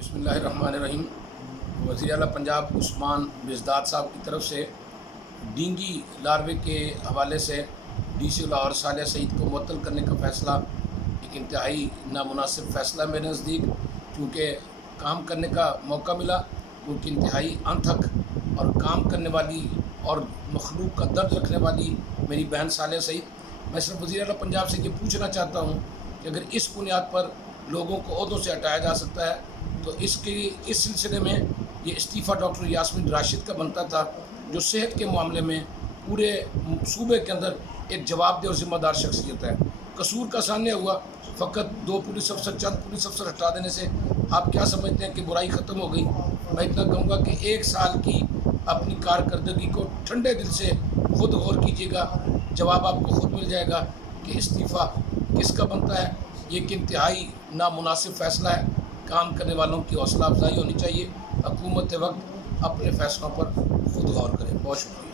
بسم اللہ الرحمن الرحیم۔ وزیر اعلیٰ پنجاب عثمان بزداد صاحب کی طرف سے ڈینگی لاروے کے حوالے سے ڈی سی لاہور صالح سعید کو معطل کرنے کا فیصلہ ایک انتہائی نامناسب فیصلہ میرے نزدیک، کیونکہ کام کرنے کا موقع ملا، کیونکہ انتہائی انتھک اور کام کرنے والی اور مخلوق کا درد رکھنے والی میری بہن صالح سعید، میں صرف وزیر اعلیٰ پنجاب سے یہ پوچھنا چاہتا ہوں کہ اگر اس بنیاد پر لوگوں کو عہدوں سے ہٹایا جا سکتا ہے تو اس سلسلے میں یہ استعفیٰ ڈاکٹر یاسمین راشد کا بنتا تھا، جو صحت کے معاملے میں پورے صوبے کے اندر ایک جواب دہ اور ذمہ دار شخصیت ہے۔ قصور کا سامنے ہوا، فقط 2 پولیس افسر، چند پولیس افسر ہٹا دینے سے آپ کیا سمجھتے ہیں کہ برائی ختم ہو گئی؟ میں اتنا کہوں گا کہ 1 سال کی اپنی کارکردگی کو ٹھنڈے دل سے خود غور کیجیے گا، جواب آپ کو خود مل جائے گا کہ استعفیٰ کس کا بنتا ہے۔ یہ ایک انتہائی نامناسب فیصلہ ہے۔ کام کرنے والوں کی حوصلہ افزائی ہونی چاہیے۔ حکومت وقت اپنے فیصلوں پر خود غور کرے۔ بہت شکریہ۔